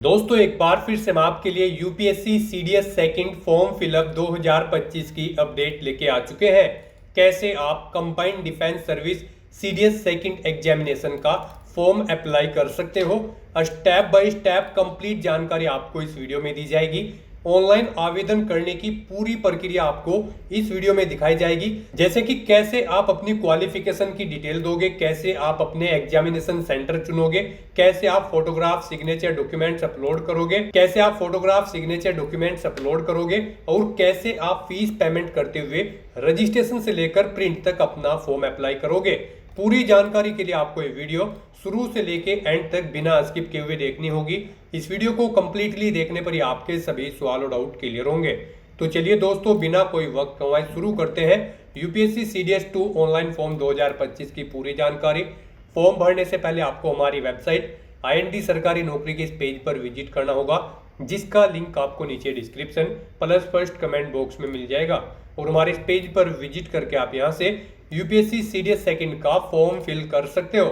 दोस्तों एक बार फिर से मैं आपके लिए UPSC CDS second form fill up 2025 की अपडेट लेके आ चुके हैं। कैसे आप combined defence service CDS second examination का फॉर्म अप्लाई कर सकते हो। स्टेप बाय स्टेप कंप्लीट जानकारी आपको इस वीडियो में दी जाएगी। ऑनलाइन आवेदन करने की पूरी प्रक्रिया आपको इस वीडियो में दिखाई जाएगी, जैसे कि कैसे आप अपनी क्वालिफिकेशन की डिटेल दोगे, कैसे आप अपने एग्जामिनेशन सेंटर चुनोगे, कैसे आप फोटोग्राफ सिग्नेचर डॉक्यूमेंट्स अपलोड करोगे, कैसे आप फोटोग्राफ सिग्नेचर डॉक्यूमेंट्स अपलोड करोगे और कैसे आप फीस पेमेंट करते हुए रजिस्ट्रेशन से लेकर प्रिंट तक अपना फॉर्म अप्लाई करोगे। पूरी जानकारी के लिए आपको ये वीडियो शुरू से लेके एंड तक बिना स्किप किए हुए देखनी होगी। इस वीडियो को कंप्लीटली देखने पर ही आपके सभी सवाल और डाउट क्लियर होंगे। तो चलिए दोस्तों, बिना कोई वक्त गंवाए शुरू करते हैं यूपीएससी सीडीएस 2 ऑनलाइन फॉर्म 2025 की पूरी जानकारी। फॉर्म भरने से पहले आपको हमारी वेबसाइट IND सरकारी नौकरी के इस पेज पर विजिट करना होगा, जिसका लिंक आपको नीचे description plus first comment box में मिल जाएगा। और हमारे इस पेज पर विजिट करके आप यहां से यूपीएससी सीडीएस सेकंड का फॉर्म फिल कर सकते हो।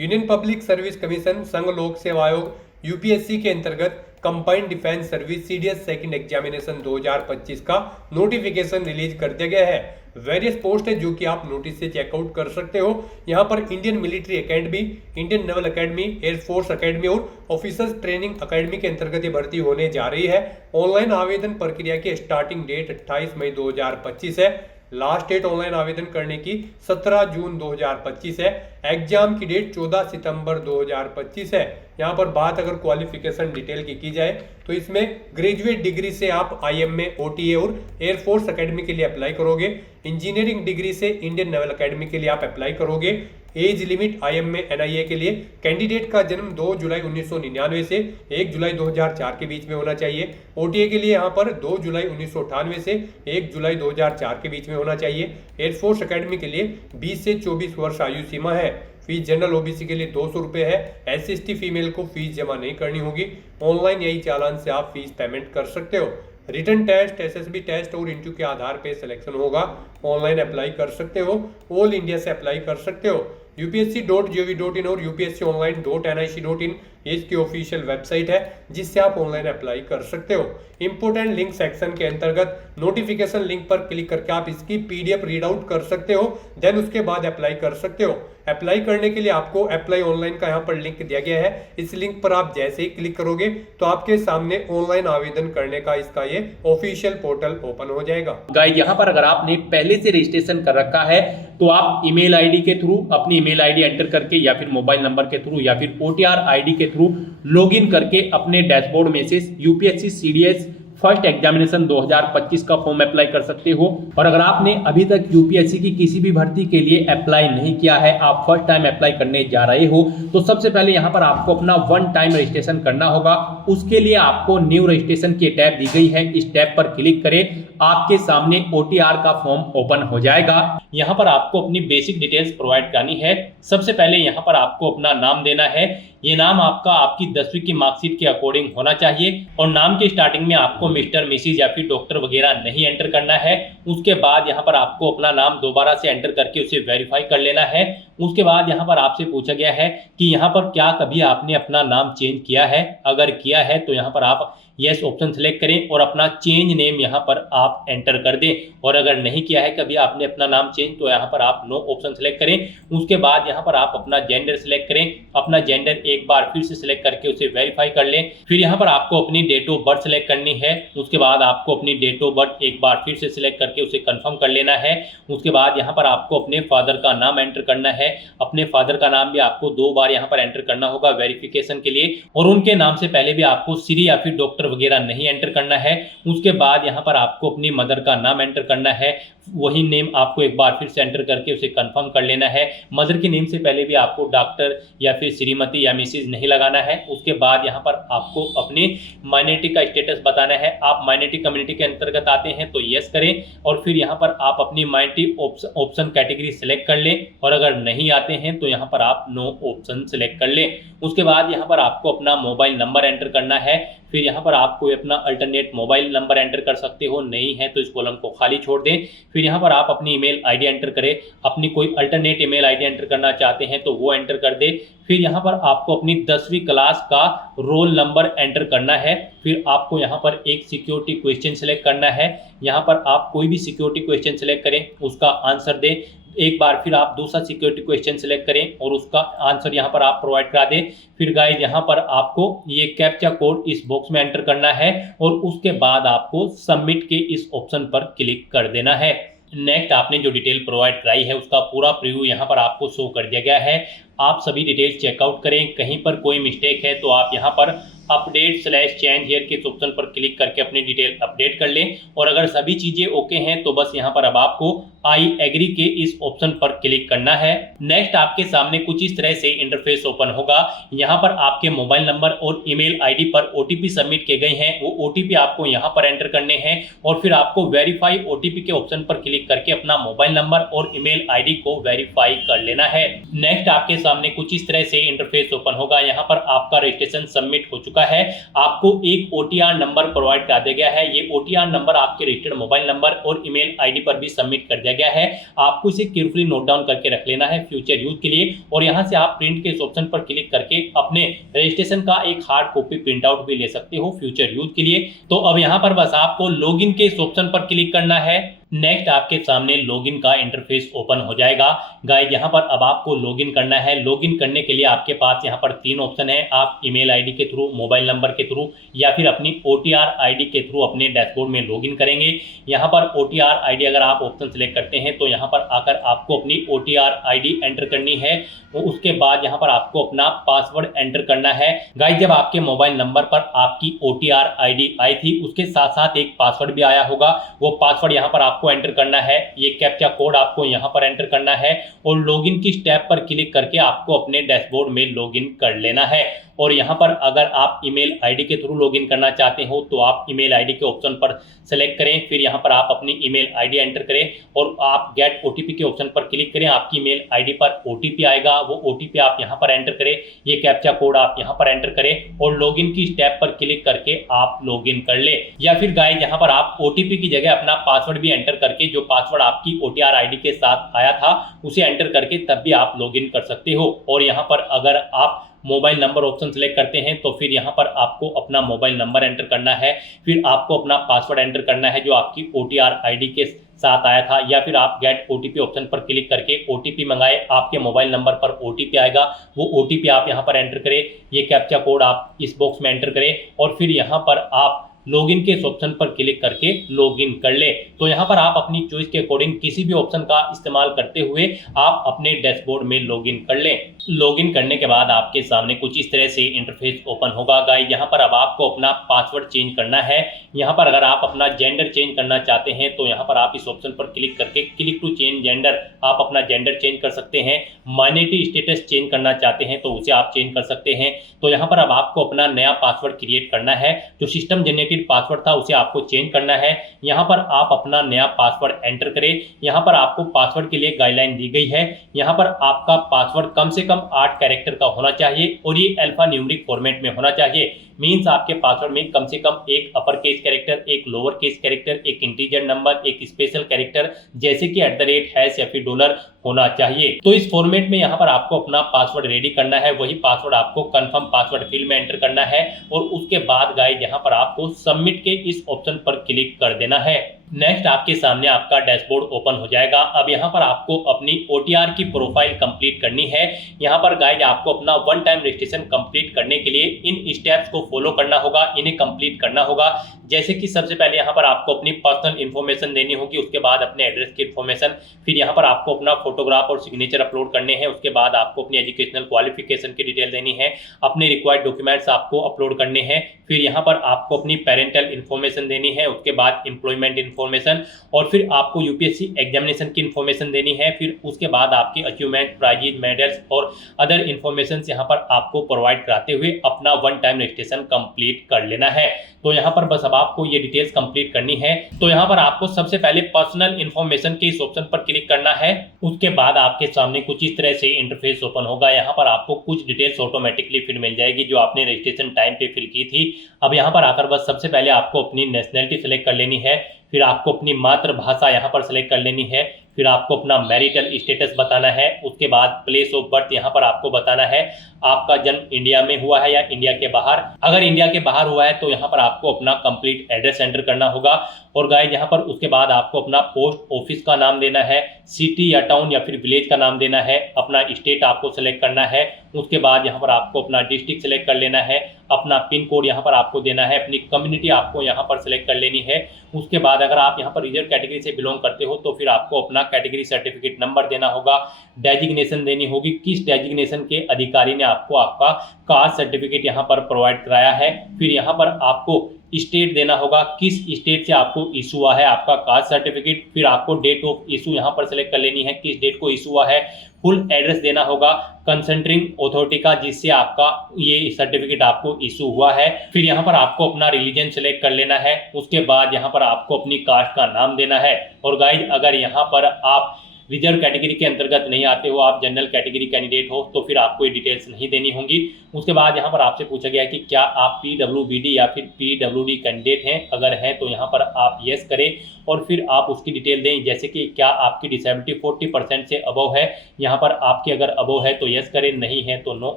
यूनियन पब्लिक सर्विस कमीशन संघ लोक सेवा आयोग यूपीएससी के अंतर्गत combined defence service CDS second examination 2025 का नोटिफिकेशन रिलीज कर दिया गया है। वेरियस पोस्ट है जो कि आप नोटिस से चेकआउट कर सकते हो। यहाँ पर Indian military academy, Indian naval academy, air force academy और ऑफिसर्स ट्रेनिंग एकेडमी के अंतर्गत ये भर्ती होने जा रही है। ऑनलाइन आवेदन प्रक्रिया की स्टार्टिंग डेट 28 मई 2025 है। लास्ट डेट ऑनलाइन आवेदन करने की 17 जून 2025 है। एग्जाम की डेट 14 सितंबर 2025 है। यहाँ पर बात अगर क्वालिफिकेशन डिटेल की जाए तो इसमें ग्रेजुएट डिग्री से आप IMA, OTA और एयरफोर्स एकेडमी के लिए अप्लाई करोगे। इंजीनियरिंग डिग्री से इंडियन नेवल एकेडमी के लिए आप अप्लाई करोगे। एज लिमिट IMA, NIA के लिए कैंडिडेट का जन्म 2 जुलाई 1999 से 1 जुलाई 2004 के बीच में होना चाहिए। OTA के लिए यहाँ पर 2 जुलाई 1998 से 1 जुलाई 2004 के बीच में होना चाहिए। एयरफोर्स एकेडमी के लिए 20 से 24 वर्ष आयु सीमा है। फीस जनरल OBC के लिए 200 रुपये है। SC/ST फीमेल को फीस जमा नहीं करनी होगी। ऑनलाइन यही चालान से आप फीस पेमेंट कर सकते हो। रिटन टेस्ट, SSB टेस्ट और इंटरव्यू के आधार पे सिलेक्शन होगा। ऑनलाइन अप्लाई कर सकते हो। ऑल इंडिया से अप्लाई कर सकते हो। upsc.gov.in और upsconline.nic.in ये इसकी ऑफिशियल वेबसाइट है, जिससे आप ऑनलाइन अप्लाई कर सकते हो। इंपोर्टेंट लिंक सेक्शन के अंतर्गत नोटिफिकेशन लिंक पर क्लिक करके आप इसकी PDF रीड आउट कर सकते हो। देन उसके बाद अप्लाई कर सकते हो। अप्लाई करने के लिए आपको अप्लाई ऑनलाइन का यहाँ पर लिंक दिया गया है। इस लिंक पर आप जैसे ही क्लिक करोगे तो आपके सामने ऑनलाइन आवेदन करने का इसका ये ऑफिशियल पोर्टल ओपन हो जाएगा। गाइस, यहाँ पर अगर आपने पहले से रजिस्ट्रेशन कर रखा है तो आप ईमेल आईडी के थ्रू अपनी ईमेल आईडी एंटर करके या फिर मोबाइल नंबर के थ्रू या फिर OTR ID के थ्रू लॉगिन करके अपने डैशबोर्ड में से यूपीएससी सीडीएस फर्स्ट एग्जामिनेशन 2025 का फॉर्म अप्लाई कर सकते हो। और अगर आपने अभी तक यूपीएससी की किसी भी भर्ती के लिए अप्लाई नहीं किया है, आप फर्स्ट टाइम अप्लाई करने जा रहे हो, तो सबसे पहले यहाँ पर आपको अपना 1 टाइम रजिस्ट्रेशन करना होगा। उसके लिए आपको न्यू रजिस्ट्रेशन की टैब दी गई है, इस टैब पर क्लिक करें। आपके सामने OTR का फॉर्म ओपन हो जाएगा। यहाँ पर आपको अपनी बेसिक डिटेल्स प्रोवाइड करनी है। सबसे पहले यहाँ पर आपको अपना नाम देना है। ये नाम आपका आपकी 10वीं की मार्कशीट के अकॉर्डिंग होना चाहिए और नाम के स्टार्टिंग में आपको मिस्टर, मिसिज या फिर डॉक्टर वगैरह नहीं एंटर करना है। उसके बाद यहाँ पर आपको अपना नाम दोबारा से एंटर करके उसे वेरीफाई कर लेना है। उसके बाद यहाँ पर आपसे पूछा गया है कि यहाँ पर क्या कभी आपने अपना नाम चेंज किया है। अगर किया है तो यहाँ पर आप यस ऑप्शन सेलेक्ट करें और अपना चेंज नेम यहाँ पर आप एंटर कर दें। और अगर नहीं किया है कभी आपने अपना नाम चेंज, तो यहाँ पर आप नो ऑप्शन सेलेक्ट करें। उसके बाद यहाँ पर आप अपना जेंडर सेलेक्ट करें। अपना जेंडर एक बार फिर से सिलेक्ट करके उसे वेरीफाई कर लें। फिर यहाँ पर आपको अपनी डेट ऑफ बर्थ सेलेक्ट करनी है। उसके बाद आपको अपनी डेट ऑफ बर्थ एक बार फिर से सिलेक्ट करके उसे कंफर्म कर लेना है। उसके बाद यहाँ पर आपको अपने फादर का नाम एंटर करना है। अपने फादर का नाम भी आपको 2 बार यहाँ पर एंटर करना होगा वेरिफिकेशन के लिए। और उनके नाम से पहले भी आपको श्री या फिर डॉक्टर वगैरह नहीं एंटर करना है। उसके बाद यहाँ पर आपको अपनी मदर का नाम एंटर करना है। वही नेम आपको एक बार फिर से एंटर करके उसे कंफर्म कर लेना है। मदर के नेम से पहले भी आपको डॉक्टर या फिर श्रीमती या मिसिज नहीं लगाना है। उसके बाद यहाँ पर आपको अपनी माइनॉरिटी का स्टेटस बताना है। आप माइनॉरिटी कम्युनिटी के अंतर्गत आते हैं तो यस करें और फिर यहाँ पर आप अपनी माइनॉरिटी ऑप्शन कैटेगरी सेलेक्ट कर लें। और अगर नहीं आते हैं तो यहाँ पर आप नो ऑप्शन सेलेक्ट कर लें। उसके बाद यहाँ पर आपको अपना मोबाइल नंबर एंटर करना है। फिर यहाँ पर आप कोई अपना अल्टरनेट मोबाइल नंबर एंटर कर सकते हो, नहीं है तो इस कॉलम को खाली छोड़ दें। फिर यहाँ पर आप अपनी ईमेल आईडी एंटर करें, अपनी कोई अल्टरनेट ईमेल आईडी एंटर करना चाहते हैं तो वो एंटर कर दें। फिर यहाँ पर आपको अपनी 10वीं क्लास का रोल नंबर एंटर करना है। फिर आपको यहाँ पर एक सिक्योरिटी क्वेश्चन सेलेक्ट करना है। यहाँ पर आप कोई भी सिक्योरिटी क्वेश्चन सेलेक्ट करें, उसका आंसर दें। एक बार फिर आप दूसरा सिक्योरिटी क्वेश्चन सेलेक्ट करें और उसका आंसर यहाँ पर आप प्रोवाइड करा दें। फिर गाइस यहाँ पर आपको ये कैप्चा कोड इस बॉक्स में एंटर करना है और उसके बाद आपको सबमिट के इस ऑप्शन पर क्लिक कर देना है। नेक्स्ट आपने जो डिटेल प्रोवाइड कराई है उसका पूरा प्रीव्यू यहाँ पर आपको शो कर दिया गया है। आप सभी डिटेल्स चेकआउट करें, कहीं पर कोई मिस्टेक है तो आप यहाँ पर अपडेट/चेंज हियर के ऑप्शन पर क्लिक करके अपनी डिटेल अपडेट कर लें। और अगर सभी चीजें ओके हैं तो बस यहाँ पर अब आपको आई एग्री के इस ऑप्शन पर क्लिक करना है। नेक्स्ट आपके सामने कुछ इस तरह से इंटरफेस ओपन होगा। यहाँ पर आपके मोबाइल नंबर और ईमेल आईडी पर ओटीपी सबमिट किए गए हैं, वो ओटीपी आपको यहाँ पर एंटर करने हैं और फिर आपको वेरीफाई ओटीपी के ऑप्शन पर क्लिक करके अपना मोबाइल नंबर और ईमेल आईडी को वेरीफाई कर लेना है। नेक्स्ट आपके सामने कुछ इस तरह से इंटरफेस ओपन होगा। यहाँ पर आपका रजिस्ट्रेशन सबमिट हो चुका है। आपको एक ओटीआर नंबर प्रोवाइड कर दिया गया है। ये ओटीआर नंबर आपके रजिस्टर्ड मोबाइल नंबर और ईमेल आईडी पर भी सबमिट कर दिया गया है। आपको इसे केयरफुली नोट डाउन करके रख लेना है फ्यूचर यूज के लिए। और यहां से आप प्रिंट के इस ऑप्शन पर क्लिक करके अपने रजिस्ट्रेशन का एक हार्ड कॉपी प्रिंट आउट भी ले सकते हो फ्यूचर यूज के लिए। तो अब यहां पर बस आपको लॉगिन के इस ऑप्शन पर क्लिक करना है। नेक्स्ट आपके सामने लॉगिन का इंटरफेस ओपन हो जाएगा। गाइस यहाँ पर अब आपको लॉगिन करना है। लॉगिन करने के लिए आपके पास यहाँ पर 3 ऑप्शन है। आप ईमेल आईडी के थ्रू, मोबाइल नंबर के थ्रू या फिर अपनी ओटीआर आईडी के थ्रू अपने डैशबोर्ड में लॉगिन करेंगे। यहाँ पर ओटीआर आईडी अगर आप ऑप्शन सेलेक्ट करते हैं तो यहाँ पर आकर आपको अपनी ओटीआर आईडी एंटर करनी है। उसके बाद यहाँ पर आपको अपना पासवर्ड एंटर करना है। गाइस जब आपके मोबाइल नंबर पर आपकी ओटीआर आईडी आई थी उसके साथ साथ एक पासवर्ड भी आया होगा। वो पासवर्ड यहाँ पर आपको एंटर करना है। ये कैप्चा कोड आपको यहाँ पर एंटर करना है और लॉगिन की स्टेप पर क्लिक करके आपको अपने डैशबोर्ड में लॉगिन कर लेना है। और यहाँ पर अगर आप ईमेल आईडी के थ्रू लॉगिन करना चाहते हो तो आप ईमेल आईडी के ऑप्शन पर सेलेक्ट करें। फिर यहाँ पर आप अपनी ईमेल आईडी एंटर करें और आप गेट ओटीपी के ऑप्शन पर क्लिक करें। आपकी ईमेल आईडी पर ओटीपी आएगा, वो ओटीपी आप यहाँ पर एंटर करें। ये कैप्चा कोड आप यहाँ पर एंटर करें और लॉगिन की स्टेप पर क्लिक करके आप लॉगिन कर ले। या फिर गाइस यहाँ पर आप ओटीपी की जगह अपना पासवर्ड भी एंटर करके, जो पासवर्ड आपकी ओटीआर आईडी के साथ आया था उसे एंटर करके तब भी आप लॉगिन कर सकते हो। और यहाँ पर अगर आप मोबाइल नंबर ऑप्शन सेलेक्ट करते हैं तो फिर यहाँ पर आपको अपना मोबाइल नंबर एंटर करना है। फिर आपको अपना पासवर्ड एंटर करना है जो आपकी ओटीआर आईडी के साथ आया था। या फिर आप गेट ओटीपी ऑप्शन पर क्लिक करके ओटीपी मंगाए, आपके मोबाइल नंबर पर ओटीपी आएगा, वो ओटीपी आप यहाँ पर एंटर करें। ये कैप्चा कोड आप इस बॉक्स में एंटर करें और फिर यहाँ पर आप लॉगिन के इस ऑप्शन पर क्लिक करके लॉगिन कर ले। तो यहाँ पर आप अपनी चॉइस के अकॉर्डिंग किसी भी ऑप्शन का इस्तेमाल करते हुए आप अपने डैशबोर्ड में लॉगिन कर लें। लॉगिन करने के बाद आपके सामने कुछ इस तरह से इंटरफेस ओपन होगा। गाइस यहाँ पर अब आपको अपना पासवर्ड चेंज करना है। यहाँ पर अगर आप अपना जेंडर चेंज करना चाहते हैं तो यहाँ पर आप इस ऑप्शन पर क्लिक करके क्लिक टू चेंज जेंडर, आप अपना जेंडर चेंज कर सकते हैं। माइनॉरिटी स्टेटस चेंज करना चाहते हैं तो उसे आप चेंज कर सकते हैं। तो यहाँ पर अब आपको अपना नया पासवर्ड क्रिएट करना है। जो सिस्टम जनरेटेड पासवर्ड था उसे आपको चेंज करना है। यहाँ पर आप अपना नया पासवर्ड एंटर करें। यहाँ पर आपको पासवर्ड के लिए गाइडलाइन दी गई है। यहाँ पर आपका पासवर्ड कम से कम 8 कैरेक्टर का होना चाहिए और ये अल्फा न्यूमेरिक फॉर्मेट में होना चाहिए। मीन्स आपके पासवर्ड में कम से कम एक अपर केस कैरेक्टर, एक लोअर केस कैरेक्टर, एक इंटीजर नंबर, एक स्पेशल कैरेक्टर जैसे कि @ या फिर डॉलर होना चाहिए। तो इस फॉर्मेट में यहाँ पर आपको अपना पासवर्ड रेडी करना है। वही पासवर्ड आपको कंफर्म पासवर्ड फील्ड में एंटर करना है और उसके बाद गाइस यहाँ पर आपको सबमिट के इस ऑप्शन पर क्लिक कर देना है। नेक्स्ट आपके सामने आपका डैशबोर्ड ओपन हो जाएगा। अब यहाँ पर आपको अपनी ओटीआर की प्रोफाइल कंप्लीट करनी है। यहाँ पर गाइस आपको अपना वन टाइम रजिस्ट्रेशन कंप्लीट करने के लिए इन स्टेप्स को फॉलो करना होगा, इन्हें कंप्लीट करना होगा। जैसे कि सबसे पहले यहाँ पर आपको अपनी पर्सनल इन्फॉर्मेशन देनी होगी, उसके बाद अपने एड्रेस की इन्फॉर्मेशन, फिर यहाँ पर आपको अपना फोटोग्राफ और सिग्नेचर अपलोड करने हैं। उसके बाद आपको अपनी एजुकेशनल क्वालिफिकेशन की डिटेल देनी है, अपने रिक्वायर्ड डॉक्यूमेंट्स आपको अपलोड करने हैं। फिर यहाँ पर आपको अपनी पेरेंटल इन्फॉर्मेशन देनी है। उसके बाद एम्प्लॉयमेंट इन्फॉर्मेशन, और फिर आपको यूपीएससी एग्जामिनेशन की इन्फॉर्मेशन देनी है। फिर उसके बाद आपके अचीवमेंट, प्राइजेज, मेडल्स और अदर इन्फॉर्मेशन यहाँ पर आपको प्रोवाइड कराते हुए अपना वन टाइम रजिस्ट्रेशन कंप्लीट कर लेना है। तो यहाँ पर बस अब आपको ये डिटेल्स कंप्लीट करनी है। तो यहाँ पर आपको सबसे पहले पर्सनल इन्फॉर्मेशन के इस ऑप्शन पर क्लिक करना है। उसके बाद आपके सामने कुछ इस तरह से इंटरफेस ओपन होगा। यहाँ पर आपको कुछ डिटेल्स ऑटोमेटिकली फिर मिल जाएगी जो आपने रजिस्ट्रेशन टाइम पे फिल की थी। अब यहाँ पर आकर बस सबसे पहले आपको अपनी नेशनलिटी सेलेक्ट कर लेनी है, फिर आपको अपनी मातृभाषा यहाँ पर सेलेक्ट कर लेनी है, फिर आपको अपना मैरिटल स्टेटस बताना है, उसके बाद प्लेस ऑफ बर्थ यहाँ पर आपको बताना है, आपका जन्म इंडिया में हुआ है या इंडिया के बाहर। अगर इंडिया के बाहर हुआ है तो यहाँ पर आपको अपना कंप्लीट एड्रेस एंटर करना होगा। और गाइस यहाँ पर उसके बाद आपको अपना पोस्ट ऑफिस का नाम देना है, सिटी या टाउन या फिर विलेज का नाम देना है, अपना स्टेट आपको सेलेक्ट करना है, उसके बाद यहाँ पर आपको अपना डिस्ट्रिक्ट सेलेक्ट कर लेना है, अपना पिन कोड यहाँ पर आपको देना है, अपनी कम्युनिटी आपको यहाँ पर सेलेक्ट कर लेनी है। उसके बाद अगर आप यहाँ पर रिजर्व कैटेगरी से बिलोंग करते हो तो फिर आपको अपना कैटेगरी सर्टिफिकेट नंबर देना होगा, डेजिग्नेशन देनी होगी, किस डेजिग्नेशन के अधिकारी ने आपको आपका कास्ट सर्टिफिकेट यहाँ पर प्रोवाइड कराया है। फिर यहाँ पर आपको स्टेट देना होगा, किस स्टेट से आपको इशू हुआ है आपका कास्ट सर्टिफिकेट। फिर आपको डेट ऑफ इशू यहाँ पर सेलेक्ट कर लेनी है, किस डेट को इशू हुआ है। फुल एड्रेस देना होगा कंसंट्रिंग अथॉरिटी का जिससे आपका ये सर्टिफिकेट आपको इशू हुआ है। फिर यहाँ पर आपको अपना रिलीजन सेलेक्ट कर लेना है। उसके बाद यहाँ पर आपको अपनी कास्ट का नाम देना है। और गाइज अगर यहाँ पर आप रिजर्व कैटेगरी के अंतर्गत नहीं आते हो, आप जनरल कैटेगरी कैंडिडेट हो, तो फिर आपको ये डिटेल्स नहीं देनी होंगी। उसके बाद यहाँ पर आपसे पूछा गया है कि क्या आप पीडब्ल्यूबीडी या फिर पीडब्ल्यूडी कैंडिडेट हैं, अगर हैं तो यहाँ पर आप यस करें और फिर आप उसकी डिटेल दें, जैसे कि क्या आपकी डिसेबिलिटी 40% से अबव है। यहाँ पर आपकी अगर अबव है तो यस करें, नहीं है तो नो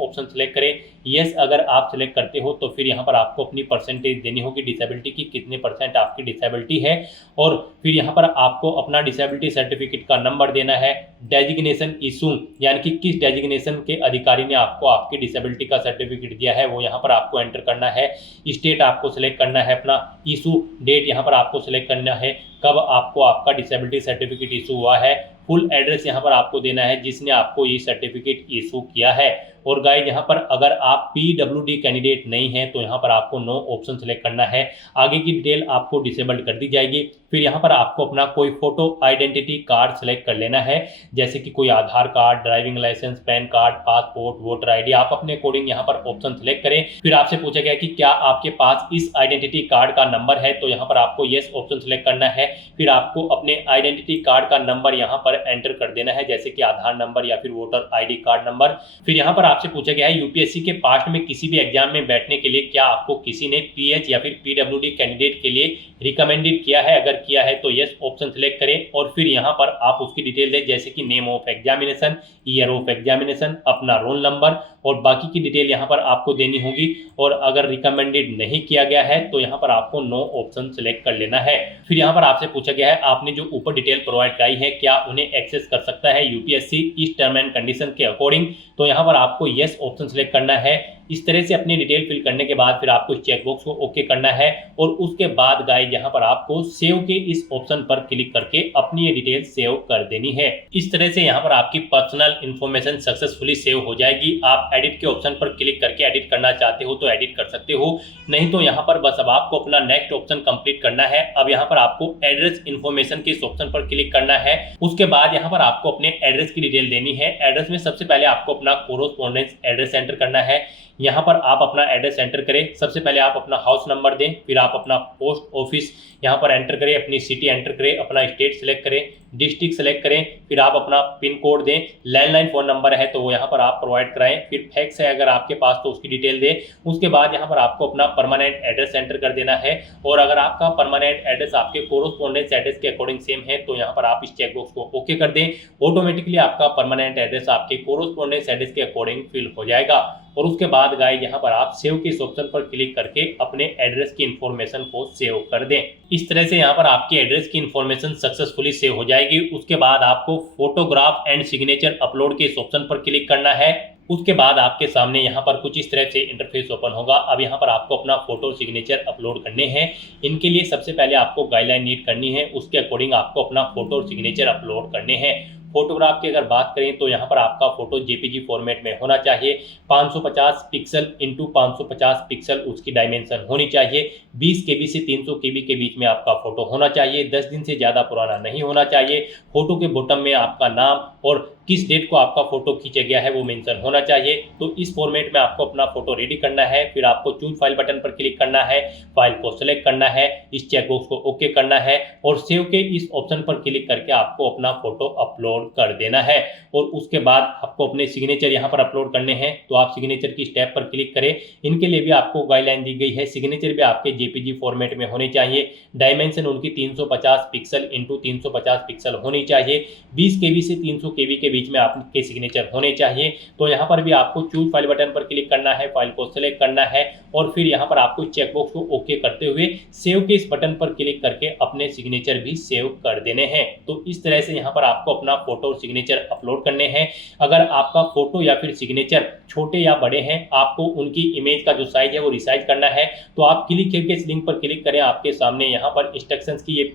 ऑप्शन सेलेक्ट करें। यस अगर आप सेलेक्ट करते हो तो फिर यहाँ पर आपको अपनी परसेंटेज देनी होगी डिसेबिलिटी की, कितने % आपकी डिसेबिलिटी है। और फिर यहाँ पर आपको अपना डिसेबिलिटी सर्टिफिकेट का नंबर देना है, डेजिग्नेशन इशू यानी कि किस डेजिग्नेशन के अधिकारी ने आपको आपकी डिसेबिलिटी का सर्टिफिकेट दिया है वो यहाँ पर आपको एंटर करना है। स्टेट आपको सेलेक्ट करना है, अपना इशू डेट यहाँ पर आपको सेलेक्ट करना है, कब आपको आपका डिसेबिलिटी सर्टिफिकेट इशू हुआ है। फुल एड्रेस यहाँ पर आपको देना है जिसने आपको ये सर्टिफिकेट इशू किया है। और गाइस यहाँ पर अगर आप पीडब्ल्यूडी कैंडिडेट नहीं हैं तो यहाँ पर आपको नो ऑप्शन सेलेक्ट करना है, आगे की डिटेल आपको डिसेबल्ड कर दी जाएगी। फिर यहाँ पर आपको अपना कोई फोटो आइडेंटिटी कार्ड सेलेक्ट कर लेना है, जैसे कि कोई Aadhaar card, driving licence, PAN card, passport, voter ID, आप अपने अकॉर्डिंग यहाँ पर ऑप्शन सेलेक्ट करें। फिर आपसे पूछा गया कि क्या आपके पास इस आइडेंटिटी कार्ड का नंबर है, तो यहाँ पर आपको येस ऑप्शन सेलेक्ट करना है। फिर आपको अपने आइडेंटिटी कार्ड का नंबर यहाँ पर एंटर कर देना है, जैसे कि आधार नंबर या फिर वोटर आईडी कार्ड नंबर। फिर यहाँ पर आपसे पूछा गया है यूपीएससी के पास्ट में किसी भी एग्जाम में बैठने के लिए क्या आपको किसी ने पीएच या फिर पीडब्ल्यूडी कैंडिडेट के लिए रिकमेंडेड किया है, अगर किया है तो यस ऑप्शन सेलेक्ट करें। और फिर यहाँ पर आप उसकी डिटेल दें, जैसे कि name of examination, year of examination, अपना रोल नंबर और बाकी की डिटेल यहाँ पर आपको देनी होगी। और अगर रिकमेंडेड नहीं किया गया है तो यहाँ पर आपको नो ऑप्शन सेलेक्ट कर लेना है। फिर यहाँ पर आपसे पूछा गया है आपने जो ऊपर डिटेल प्रोवाइड कराई है क्या उन्हें एक्सेस कर सकता है यूपीएससी इस टर्म एंड कंडीशन के अकॉर्डिंग, तो यहाँ पर आपको यस ऑप्शन सेलेक्ट करना है। इस तरह से अपनी डिटेल फिल करने के बाद फिर आपको चेक बॉक्स को ओके करना है और उसके बाद गाइस यहाँ पर आपको सेव के इस ऑप्शन पर क्लिक करके अपनी ये डिटेल सेव कर देनी है। इस तरह से यहाँ पर आपकी पर्सनल इंफॉर्मेशन सक्सेसफुली सेव हो जाएगी। आप एडिट के ऑप्शन पर क्लिक करके एडिट करना चाहते हो तो एडिट कर सकते हो, नहीं तो यहाँ पर बस अब आपको अपना नेक्स्ट ऑप्शन कंप्लीट करना है। अब यहाँ पर आपको एड्रेस इन्फॉर्मेशन के इस ऑप्शन पर क्लिक करना है। उसके बाद यहाँ पर आपको अपने एड्रेस की डिटेल देनी है। एड्रेस में सबसे पहले आपको अपना कोरोस्पोंडेंस एड्रेस एंटर करना है। यहाँ पर आप अपना एड्रेस एंटर करें। सबसे पहले आप अपना हाउस नंबर दें, फिर आप अपना पोस्ट ऑफिस यहाँ पर एंटर करें, अपनी सिटी एंटर करें, अपना स्टेट सेलेक्ट करें, डिस्ट्रिक्ट सेलेक्ट करें, फिर आप अपना पिन कोड दें। लैंडलाइन फ़ोन नंबर है तो वो यहाँ पर आप प्रोवाइड कराएं, फिर फैक्स है अगर आपके पास तो उसकी डिटेल दें। उसके बाद यहाँ पर आपको अपना परमानेंट एड्रेस एंटर कर देना है और अगर आपका परमानेंट एड्रेस आपके कोरोस्पोंडेंस एड्रेस के अकॉर्डिंग सेम है तो यहाँ पर आप इस चेकबॉक्स को ओके कर दें। ऑटोमेटिकली आपका परमानेंट एड्रेस आपके कोरोस्पोंडेंस एड्रेस के अकॉर्डिंग फिल हो जाएगा। और उसके बाद गाइस यहाँ पर आप सेव के इस ऑप्शन पर क्लिक करके अपने एड्रेस की इंफॉर्मेशन को सेव कर दें। इस तरह से यहाँ पर आपकी एड्रेस की इंफॉर्मेशन सक्सेसफुली सेव हो जाएगी। उसके बाद आपको फोटोग्राफ एंड सिग्नेचर अपलोड के इस ऑप्शन पर क्लिक करना है। उसके बाद आपके सामने यहाँ पर कुछ इस तरह से इंटरफेस ओपन होगा। अब यहाँ पर आपको अपना फोटो सिग्नेचर अपलोड करने हैं। इनके लिए सबसे पहले आपको गाइडलाइन नीड करनी है, उसके अकॉर्डिंग आपको अपना फोटो और सिग्नेचर अपलोड करने हैं। फोटोग्राफ की अगर बात करें तो यहाँ पर आपका फोटो जेपीजी फॉर्मेट में होना चाहिए। 550 पिक्सल इंटू 550 पिक्सल उसकी डायमेंशन होनी चाहिए। 20 केबी से 300 केबी के बीच में आपका फोटो होना चाहिए। 10 दिन से ज़्यादा पुराना नहीं होना चाहिए। फोटो के बॉटम में आपका नाम और किस डेट को आपका फोटो खींचा गया है वो मेंशन होना चाहिए। तो इस फॉर्मेट में आपको अपना फोटो रेडी करना है। फिर आपको चूज फाइल बटन पर क्लिक करना है, फाइल को सेलेक्ट करना है, इस चेकबॉक्स को ओके करना है और सेव के इस ऑप्शन पर क्लिक करके आपको अपना फोटो अपलोड कर देना है। और उसके बाद आपको अपने सिग्नेचर यहाँ पर अपलोड करने हैं। तो आप सिग्नेचर की स्टेप पर क्लिक करें। इनके लिए भी आपको गाइडलाइन दी गई है। सिग्नेचर भी आपके जेपीजी फॉर्मेट में होने चाहिए। डायमेंशन उनकी 350 पिक्सल इंटू 350 पिक्सल होनी चाहिए। 20 केबी से 300 केबी के बीच में आपके सिग्नेचर होने चाहिए। तो यहाँ पर भी आपको चूज फाइल बटन पर क्लिक करना है, फाइल को सेलेक्ट करना है और फिर यहाँ पर आपको चेकबॉक्स को ओके करते हुए सेव के इस बटन पर क्लिक करके अपने सिग्नेचर भी सेव कर देने हैं। तो इस तरह से यहाँ पर आपको अपना फोटो और सिग्नेचर अपलोड करने हैं। अगर आपका फोटो या फिर सिग्नेचर छोटे या बड़े हैं, आपको उनकी इमेज का जो साइज है वो रिसाइज करना है, तो आप क्लिक करके इस लिंक पर क्लिक करें। आपके सामने यहाँ पर इंस्ट्रक्शंस की ये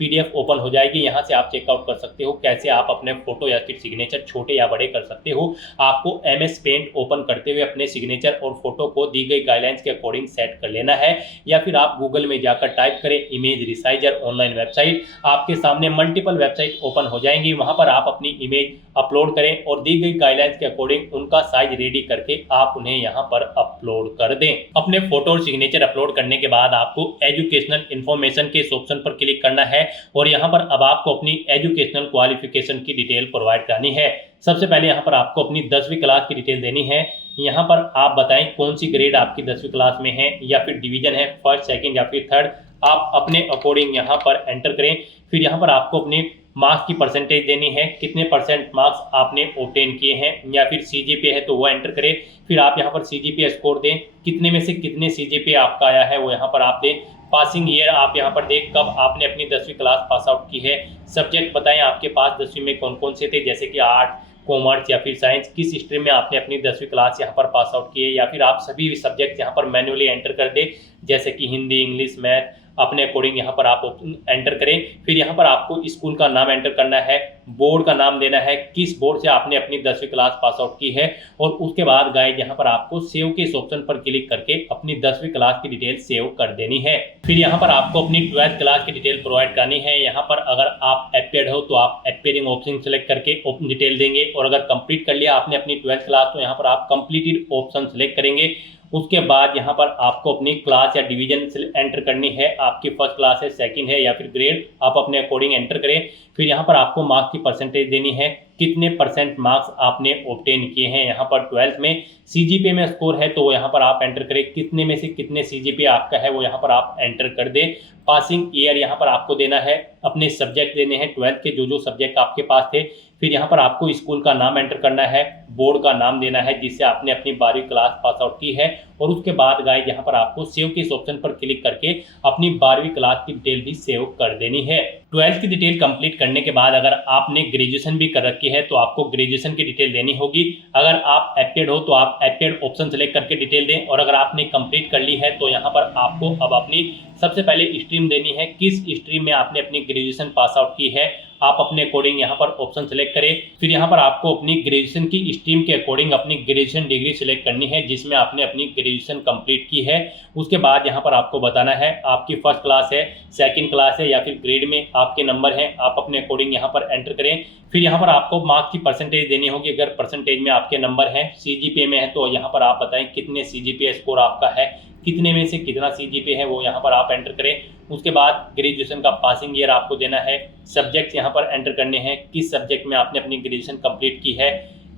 PDF ओपन हो जाएगी। यहाँ से आप चेकआउट कर सकते हो कैसे आप अपने फोटो या फिर सिग्नेचर छोटे या बड़े कर सकते हो। आपको MS पेंट ओपन करते हुए अपने सिग्नेचर और फोटो को दी गई गाइडलाइंस के अकॉर्डिंग सेट कर लेना है, या फिर आप गूगल में जाकर टाइप करें इमेज रिसाइजर ऑनलाइन वेबसाइट। आपके सामने मल्टीपल वेबसाइट ओपन हो जाएंगी। वहां पर आप अपनी इमेज अपलोड करें और दी गई गाइडलाइंस के अकॉर्डिंग उनका साइज रेडी करके आप उन्हें यहाँ पर अपलोड कर दें। अपने फोटो और सिग्नेचर अपलोड करने के बाद आपको एजुकेशनल इंफॉर्मेशन के इस ऑप्शन पर क्लिक करना है और यहाँ पर अब आपको अपनी एजुकेशनल क्वालिफिकेशन की डिटेल प्रोवाइड करनी है। सबसे पहले यहाँ पर आपको अपनी 10वीं क्लास की डिटेल देनी है। यहाँ पर आप बताएं कौन सी ग्रेड आपकी 10वीं क्लास में है या फिर डिवीजन है, फर्स्ट, सेकंड या फिर थर्ड। आप अपने अकॉर्डिंग यहाँ पर एंटर करें। फिर यहाँ पर आपको अपने मार्क्स की परसेंटेज देनी है, कितने % मार्क्स आपने ऑब्टेन किए हैं, या फिर CGPA है तो वो एंटर करें। फिर आप यहाँ पर CGPA स्कोर दें, कितने में से कितने CGPA आपका आया है वो यहाँ पर आप दें। पासिंग ईयर आप यहाँ पर देख कब आपने अपनी 10वीं क्लास पास आउट की है। सब्जेक्ट बताएं आपके पास 10वीं में कौन कौन से थे, जैसे कि आर्ट, कॉमर्स या फिर साइंस। किस स्ट्रीम में आपने अपनी 10वीं क्लास यहाँ पर पास आउट की है, या फिर आप सभी सब्जेक्ट यहाँ पर मैन्युअली एंटर कर दें, जैसे कि हिंदी, इंग्लिश, मैथ। अपने अकॉर्डिंग यहाँ पर आप एंटर करें। फिर यहाँ पर आपको स्कूल का नाम एंटर करना है, बोर्ड का नाम देना है, किस बोर्ड से आपने अपनी 10वीं क्लास पास आउट की है। और उसके बाद गाइड यहाँ पर आपको सेव के इस ऑप्शन पर क्लिक करके अपनी 10वीं क्लास की डिटेल सेव कर देनी है। फिर यहाँ पर आपको अपनी 12th क्लास की डिटेल प्रोवाइड करनी है। यहाँ पर अगर आप अपेयर्ड हो तो आप अपेयरिंग ऑप्शन सेलेक्ट करके डिटेल देंगे, और अगर कंप्लीट कर लिया आपने अपनी 12th क्लास तो यहाँ पर आप कंप्लीटेड ऑप्शन सेलेक्ट करेंगे। उसके बाद यहाँ पर आपको अपनी क्लास या डिवीजन एंटर करनी है। आपकी फर्स्ट क्लास है, सेकंड है या फिर ग्रेड, आप अपने अकॉर्डिंग एंटर करें। फिर यहाँ पर आपको मार्क्स की परसेंटेज देनी है, कितने % मार्क्स आपने ऑब्टेन किए हैं यहाँ पर 12th में। CGPA में स्कोर है तो यहाँ पर आप एंटर करें, कितने में से कितने CGPA आपका है वो यहाँ पर आप एंटर कर दें। पासिंग ईयर यहाँ पर आपको देना है, अपने सब्जेक्ट देने हैं 12th के जो सब्जेक्ट आपके पास थे। फिर यहाँ पर आपको स्कूल का नाम एंटर करना है, बोर्ड का नाम देना है जिससे आपने अपनी 12वीं क्लास पास आउट की है। और उसके बाद गाइड यहाँ पर आपको सेव के इस ऑप्शन पर क्लिक करके अपनी 12वीं क्लास की डिटेल भी सेव कर देनी है। 12th की डिटेल कंप्लीट करने के बाद अगर आपने ग्रेजुएशन भी कर रखी है तो आपको ग्रेजुएशन की डिटेल देनी होगी। अगर आप अपेयर्ड हो तो आप अपेयर्ड ऑप्शन सेलेक्ट करके डिटेल दें, और अगर आपने कंप्लीट कर ली है तो यहाँ पर आपको अब अपनी सबसे पहले स्ट्रीम देनी है, किस स्ट्रीम में आपने अपनी ग्रेजुएशन पास आउट की है। आप अपने अकॉर्डिंग यहाँ पर ऑप्शन सेलेक्ट करें। फिर यहाँ पर आपको अपनी ग्रेजुएशन की स्ट्रीम के अकॉर्डिंग अपनी ग्रेजुएशन डिग्री सेलेक्ट करनी है जिसमें आपने अपनी ग्रेजुएशन कंप्लीट की है। उसके बाद यहाँ पर आपको बताना है आपकी फर्स्ट क्लास है, सेकंड क्लास है या फिर ग्रेड में आपके नंबर हैं, आप अपने अकॉर्डिंग यहाँ पर एंटर करें। फिर यहाँ पर आपको मार्क्स की परसेंटेज देनी होगी, अगर परसेंटेज में आपके नंबर हैं। CGPA में है तो यहाँ पर आप बताएं कितने CGPA स्कोर आपका है, कितने में से कितना CGPA है वो यहाँ पर आप एंटर करें। उसके बाद ग्रेजुएशन का पासिंग ईयर आपको देना है, सब्जेक्ट्स यहाँ पर एंटर करने हैं, किस सब्जेक्ट में आपने अपनी ग्रेजुएशन कंप्लीट की है।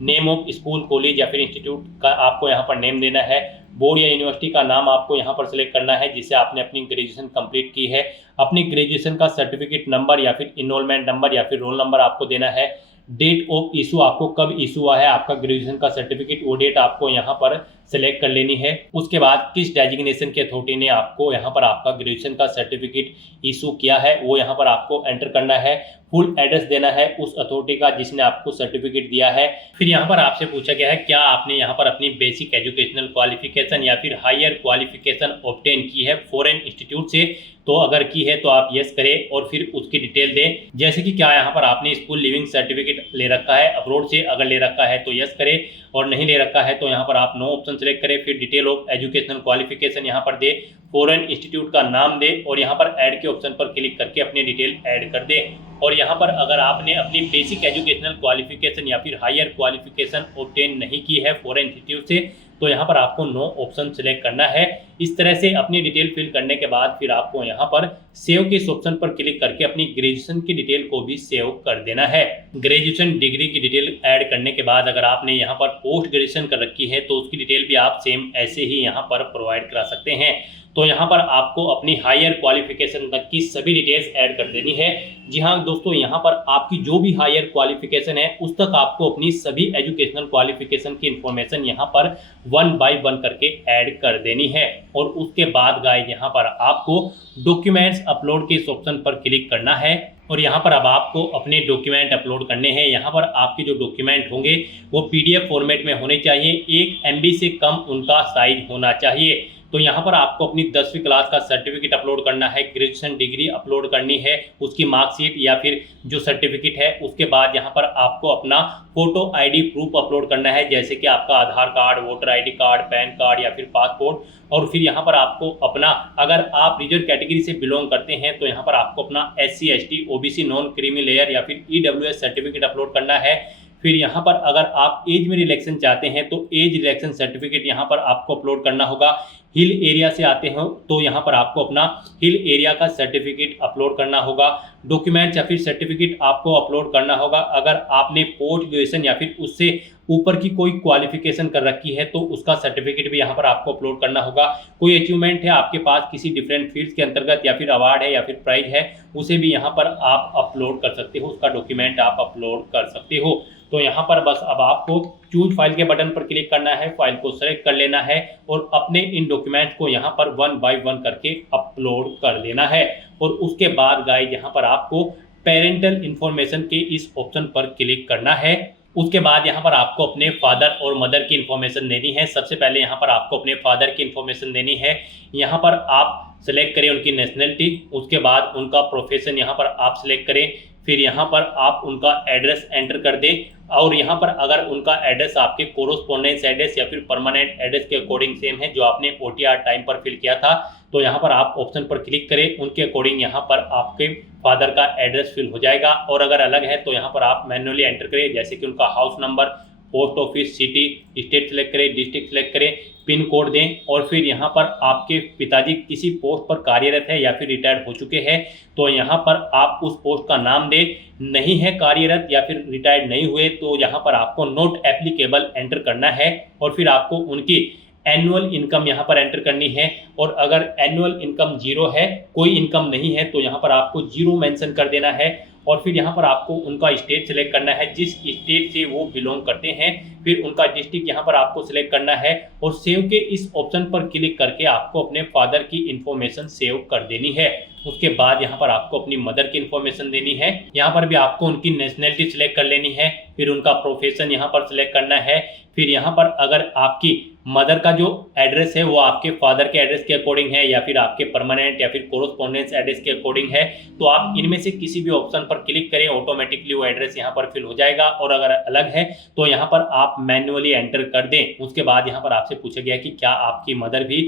नेम ऑफ स्कूल, कॉलेज या फिर इंस्टीट्यूट का आपको यहाँ पर नेम देना है। बोर्ड या यूनिवर्सिटी का नाम आपको यहाँ पर सिलेक्ट करना है जिससे आपने अपनी ग्रेजुएशन कंप्लीट की है। अपनी ग्रेजुएशन का सर्टिफिकेट नंबर या फिर इनरोलमेंट नंबर या फिर रोल नंबर आपको देना है। डेट ऑफ इशू, आपको कब इशू हुआ है आपका ग्रेजुएशन का सर्टिफिकेट, वो डेट आपको यहाँ पर सिलेक्ट कर लेनी है। उसके बाद किस डेजिग्नेशन के अथॉरिटी ने आपको यहाँ पर आपका ग्रेजुएशन का सर्टिफिकेट इशू किया है वो यहाँ पर आपको एंटर करना है। फुल एड्रेस देना है उस अथॉरिटी का जिसने आपको सर्टिफिकेट दिया है। फिर यहाँ पर आपसे पूछा गया है क्या आपने यहाँ पर अपनी बेसिक एजुकेशनल क्वालिफिकेशन या फिर हायर क्वालिफिकेशन ऑब्टेन की है फॉरेन इंस्टीट्यूट से, तो अगर की है तो आप यस करें और फिर उसकी डिटेल दें। जैसे कि क्या यहाँ पर आपने स्कूल लिविंग सर्टिफिकेट ले रखा है अब्रॉड से, अगर ले रखा है तो यस करें और नहीं ले रखा है तो यहाँ पर आप नो ऑप्शन सेलेक्ट करें। फिर डिटेल ऑफ एजुकेशनल क्वालिफिकेशन यहाँ पर दे, फॉरेन इंस्टीट्यूट का नाम दे और यहाँ पर ऐड के ऑप्शन पर क्लिक करके अपनी डिटेल ऐड कर दे। और यहाँ पर अगर आपने अपनी बेसिक एजुकेशनल क्वालिफिकेशन या फिर हायर क्वालिफिकेशन ऑब्टेन नहीं की है फॉरेन इंस्टीट्यूट से तो यहाँ पर आपको नो ऑप्शन सेलेक्ट करना है। इस तरह से अपनी डिटेल फिल करने के बाद फिर आपको यहाँ पर सेव के इस ऑप्शन पर क्लिक करके अपनी ग्रेजुएशन की डिटेल को भी सेव कर देना है। ग्रेजुएशन डिग्री की डिटेल ऐड करने के बाद अगर आपने यहाँ पर पोस्ट ग्रेजुएशन कर रखी है तो उसकी डिटेल भी आप सेम ऐसे ही यहाँ पर प्रोवाइड करा सकते हैं। तो यहाँ पर आपको अपनी हायर क्वालिफिकेशन तक की सभी डिटेल्स ऐड कर देनी है। जी हाँ दोस्तों, यहाँ पर आपकी जो भी हायर क्वालिफिकेशन है उस तक आपको अपनी सभी एजुकेशनल क्वालिफिकेशन की इंफॉर्मेशन यहाँ पर 1 बाय 1 करके ऐड कर देनी है। और उसके बाद गाइस यहाँ पर आपको डॉक्यूमेंट्स अपलोड के इस ऑप्शन पर क्लिक करना है और यहाँ पर अब आपको अपने डॉक्यूमेंट अपलोड करने हैं। यहाँ पर आपके जो डॉक्यूमेंट होंगे वो PDF फॉर्मेट में होने चाहिए, 1 MB से कम उनका साइज होना चाहिए। तो यहाँ पर आपको अपनी 10वीं क्लास का सर्टिफिकेट अपलोड करना है, ग्रेजुएशन डिग्री अपलोड करनी है, उसकी मार्कशीट या फिर जो सर्टिफिकेट है। उसके बाद यहाँ पर आपको अपना फोटो ID प्रूफ अपलोड करना है, जैसे कि आपका Aadhaar card, voter ID card, PAN card या फिर पासपोर्ट। और फिर यहाँ पर आपको अपना, अगर आप रिजर्व कैटेगरी से बिलोंग करते हैं तो यहाँ पर आपको अपना SC ST OBC non creamy layer या फिर EWS सर्टिफिकेट अपलोड करना है। फिर यहाँ पर अगर आप एज में रिलैक्सेशन चाहते हैं तो एज रिलैक्सेशन सर्टिफिकेट यहाँ पर आपको अपलोड करना होगा। हिल एरिया से आते हो तो यहाँ पर आपको अपना हिल एरिया का सर्टिफिकेट अपलोड करना होगा। डॉक्यूमेंट्स या फिर सर्टिफिकेट आपको अपलोड करना होगा। अगर आपने पोस्ट ग्रेजुएशन या फिर उससे ऊपर की कोई क्वालिफिकेशन कर रखी है तो उसका सर्टिफिकेट भी यहाँ पर आपको अपलोड करना होगा। कोई अचीवमेंट है आपके पास किसी डिफरेंट फील्ड्स के अंतर्गत या फिर अवार्ड है या फिर प्राइज है, उसे भी यहाँ पर आप अपलोड कर सकते हो, उसका डॉक्यूमेंट आप अपलोड कर सकते हो। तो यहाँ पर बस अब आपको चूज फाइल के बटन पर क्लिक करना है, फाइल को सेलेक्ट कर लेना है और अपने इन डॉक्यूमेंट्स को यहाँ पर 1 बाय 1 करके अपलोड कर देना है। और उसके बाद गाइस यहाँ पर आपको पेरेंटल इंफॉर्मेशन के इस ऑप्शन पर क्लिक करना है। उसके बाद यहाँ पर आपको अपने फादर और मदर की इन्फॉर्मेशन देनी है। सबसे पहले यहाँ पर आपको अपने फादर की इन्फॉर्मेशन देनी है। यहाँ पर आप सेलेक्ट करें उनकी नेशनलिटी, उसके बाद उनका प्रोफेशन यहाँ पर आप सेलेक्ट करें। फिर यहाँ पर आप उनका एड्रेस एंटर कर दें और यहाँ पर अगर उनका एड्रेस आपके कोरोस्पोंडेंस एड्रेस या फिर परमानेंट एड्रेस के अकॉर्डिंग सेम है जो आपने OTR टाइम पर फिल किया था, तो यहाँ पर आप ऑप्शन पर क्लिक करें, उनके अकॉर्डिंग यहाँ पर आपके फादर का एड्रेस फिल हो जाएगा। और अगर अलग है तो यहाँ पर आप मैन्युअली एंटर करें, जैसे कि उनका house number, post office, city, state select करें, डिस्ट्रिक्ट सेलेक्ट करें, पिन कोड दें। और फिर यहाँ पर आपके पिताजी किसी पोस्ट पर कार्यरत है या फिर रिटायर्ड हो चुके हैं तो यहाँ पर आप उस पोस्ट का नाम दें। नहीं है कार्यरत या फिर रिटायर्ड नहीं हुए तो यहाँ पर आपको नॉट एप्लीकेबल एंटर करना है। और फिर आपको उनकी एनुअल इनकम यहाँ पर एंटर करनी है। और अगर एनुअल इनकम 0 है, कोई इनकम नहीं है, तो यहाँ पर आपको 0 मेंशन कर देना है। और फिर यहाँ पर आपको उनका स्टेट सेलेक्ट करना है, जिस स्टेट से वो बिलोंग करते हैं। फिर उनका डिस्ट्रिक्ट यहाँ पर आपको सिलेक्ट करना है और सेव के इस ऑप्शन पर क्लिक करके आपको अपने फादर की इंफॉर्मेशन सेव कर देनी है। उसके बाद यहाँ पर आपको अपनी मदर की इंफॉर्मेशन देनी है। यहाँ पर भी आपको उनकी नेशनलिटी सिलेक्ट कर लेनी है, फिर उनका प्रोफेशन यहाँ पर सिलेक्ट करना है। फिर यहाँ पर अगर आपकी मदर का जो एड्रेस है वो आपके फादर के एड्रेस के अकॉर्डिंग है या फिर आपके परमानेंट या फिर कोरोस्पोंडेंस एड्रेस के अकॉर्डिंग है, तो आप इनमें से किसी भी ऑप्शन पर क्लिक करें, ऑटोमेटिकली वो एड्रेस यहाँ पर फिल हो जाएगा। और अगर अलग है तो यहाँ पर आप मैन्युअली एंटर कर दें। उसके बाद यहाँ पर आपसे पूछा गया कि क्या आपकी मदर भी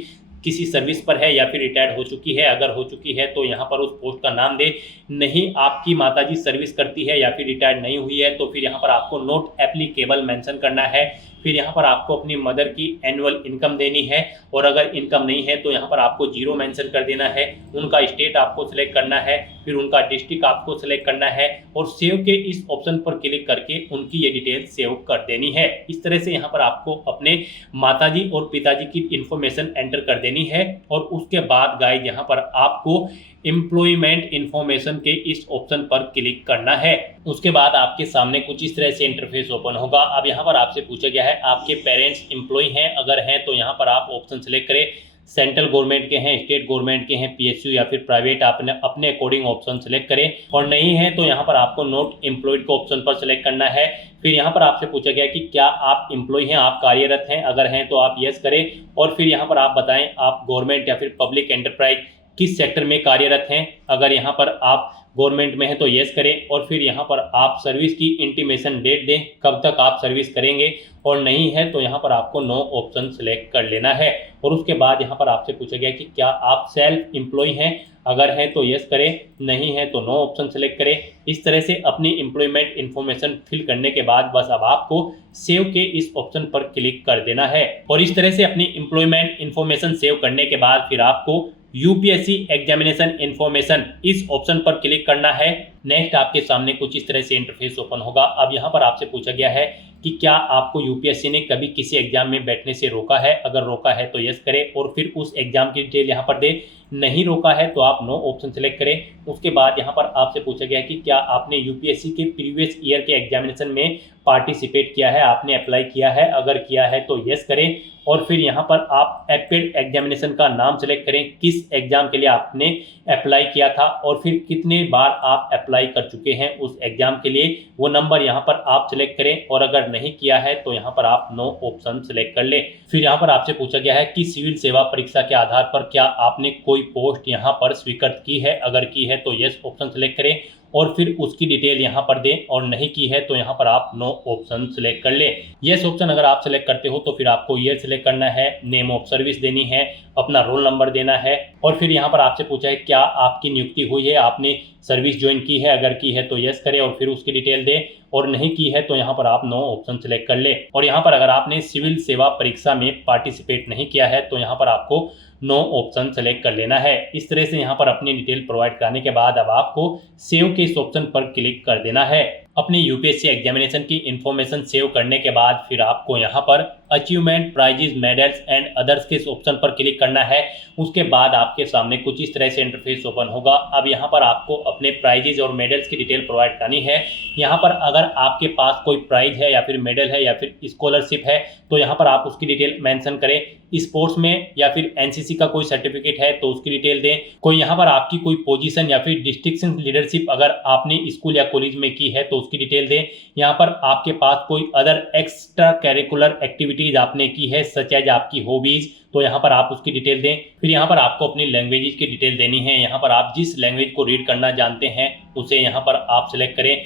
किसी सर्विस पर है या फिर रिटायर्ड हो चुकी है। अगर हो चुकी है तो यहाँ पर उस पोस्ट का नाम दे। नहीं आपकी माताजी सर्विस करती है या फिर रिटायर्ड नहीं हुई है तो फिर यहाँ पर आपको नॉट एप्लीकेबल मेंशन करना है। फिर यहाँ पर आपको अपनी मदर की एनुअल इनकम देनी है और अगर इनकम नहीं है तो यहाँ पर आपको 0 मेंशन कर देना है। उनका स्टेट आपको सिलेक्ट करना है, फिर उनका डिस्ट्रिक्ट आपको सिलेक्ट करना है और सेव के इस ऑप्शन पर क्लिक करके उनकी ये डिटेल सेव कर देनी है। इस तरह से यहाँ पर आपको अपने माताजी और पिताजी की इन्फॉर्मेशन एंटर कर देनी है। और उसके बाद गाइस यहाँ पर आपको एम्प्लॉयमेंट इंफॉर्मेशन के इस ऑप्शन पर क्लिक करना है। उसके बाद आपके सामने कुछ इस तरह से इंटरफेस ओपन होगा। अब यहाँ पर आपसे पूछा गया है आपके पेरेंट्स एम्प्लॉय हैं, अगर हैं तो यहाँ पर आप ऑप्शन सेलेक्ट करें। सेंट्रल गवर्नमेंट के हैं, स्टेट गवर्नमेंट के हैं, पीएसयू या फिर प्राइवेट, आपने अपने अकॉर्डिंग ऑप्शन सेलेक्ट करें। और नहीं है तो यहाँ पर आपको नॉट एम्प्लॉयड को ऑप्शन पर सेलेक्ट करना है। फिर यहाँ पर आपसे पूछा गया कि क्या आप एम्प्लॉय हैं, आप कार्यरत हैं, अगर हैं तो आप यस करें। और फिर यहाँ पर आप बताएं आप गवर्नमेंट या फिर पब्लिक एंटरप्राइज किस सेक्टर में कार्यरत हैं, अगर यहाँ पर आप गवर्नमेंट में है तो यस करें। और फिर यहाँ पर आप सर्विस की इंटीमेशन डेट दें, कब तक आप सर्विस करेंगे। और नहीं है तो यहाँ पर आपको नो ऑप्शन सेलेक्ट कर लेना है। और उसके बाद यहाँ पर आपसे पूछा गया कि क्या आप सेल्फ एम्प्लॉय हैं, अगर हैं तो यस करें, नहीं है तो नो ऑप्शन सेलेक्ट करें। इस तरह से अपनी एम्प्लॉयमेंट इन्फॉर्मेशन फिल करने के बाद बस अब आपको सेव के इस ऑप्शन पर क्लिक कर देना है। और इस तरह से अपनी एम्प्लॉयमेंट इन्फॉर्मेशन सेव करने के बाद फिर आपको यूपीएससी एग्जामिनेशन इन्फॉर्मेशन इस ऑप्शन पर क्लिक करना है। नेक्स्ट आपके सामने कुछ इस तरह से इंटरफेस ओपन होगा। अब यहाँ पर आपसे पूछा गया है कि क्या आपको यूपीएससी ने कभी किसी एग्जाम में बैठने से रोका है, अगर रोका है तो यस करें और फिर उस एग्जाम की डिटेल यहाँ पर दे। नहीं रोका है तो आप नो ऑप्शन सेलेक्ट करें। उसके बाद यहाँ पर आपसे पूछा गया कि क्या आपने यूपीएससी के प्रीवियस ईयर के एग्जामिनेशन में पार्टिसिपेट किया है, आपने अप्लाई किया है, अगर किया है तो यस करें। और फिर यहाँ पर आप एपेड एग्जामिनेशन का नाम सेलेक्ट करें, किस एग्जाम के लिए आपने अप्लाई किया था और फिर कितने बार आप अप्लाई कर चुके हैं उस एग्जाम के लिए, वो नंबर यहाँ पर आप सिलेक्ट करें। और अगर नहीं किया है तो यहाँ पर आप नो ऑप्शन सेलेक्ट कर लें। फिर यहाँ पर आपसे पूछा गया है कि सिविल सेवा परीक्षा के आधार पर क्या आपने कोई पोस्ट यहाँ पर स्वीकृत की है, अगर की है तो यस ऑप्शन सेलेक्ट करें और फिर उसकी डिटेल यहाँ पर दें। और नहीं की है तो यहाँ पर आप नो ऑप्शन सेलेक्ट कर लें। यस ऑप्शन अगर आप सेलेक्ट करते हो तो फिर आपको ईयर सेलेक्ट करना है, नेम ऑफ सर्विस देनी है, अपना रोल नंबर देना है। और फिर यहाँ पर आपसे पूछा है क्या आपकी नियुक्ति हुई है, आपने सर्विस ज्वाइन की है, अगर की है तो यस करें और फिर उसकी डिटेल दें। और नहीं की है तो यहाँ पर आप नो ऑप्शन सेलेक्ट कर ले। और यहाँ पर अगर आपने सिविल सेवा परीक्षा में पार्टिसिपेट नहीं किया है तो यहाँ पर आपको नो ऑप्शन सेलेक्ट कर लेना है। इस तरह से यहाँ पर अपनी डिटेल प्रोवाइड कराने के बाद अब आपको सेव के इस ऑप्शन पर क्लिक कर देना है। अपनी यूपीएससी एग्जामिनेशन की इंफॉर्मेशन सेव करने के बाद फिर आपको यहाँ पर achievement, prizes, medals and others के इस ऑप्शन पर क्लिक करना है। उसके बाद आपके सामने कुछ इस तरह से इंटरफेस ओपन होगा। अब यहाँ पर आपको अपने प्राइजेस और मेडल्स की डिटेल प्रोवाइड करनी है। यहाँ पर अगर आपके पास कोई प्राइज है या फिर मेडल है या फिर स्कॉलरशिप है तो यहाँ पर आप उसकी डिटेल मेंशन करें। स्पोर्ट्स में या फिर एनसीसी का कोई सर्टिफिकेट है तो उसकी डिटेल दें। कोई यहाँ पर आपकी कोई पोजीशन या फिर डिस्ट्रिक्शन लीडरशिप अगर आपने स्कूल या कॉलेज में की है तो उसकी डिटेल दें। यहाँ पर आपके पास कोई अदर एक्स्ट्रा करिकुलर एक्टिविटीज आपने की है सच एज आपकी हॉबीज तो यहाँ पर आप उसकी डिटेल दें। फिर यहाँ पर आपको अपनी लैंग्वेजेस की डिटेल देनी है। यहाँ पर आप जिस लैंग्वेज को रीड करना जानते हैं उसे यहाँ पर आप सिलेक्ट करें।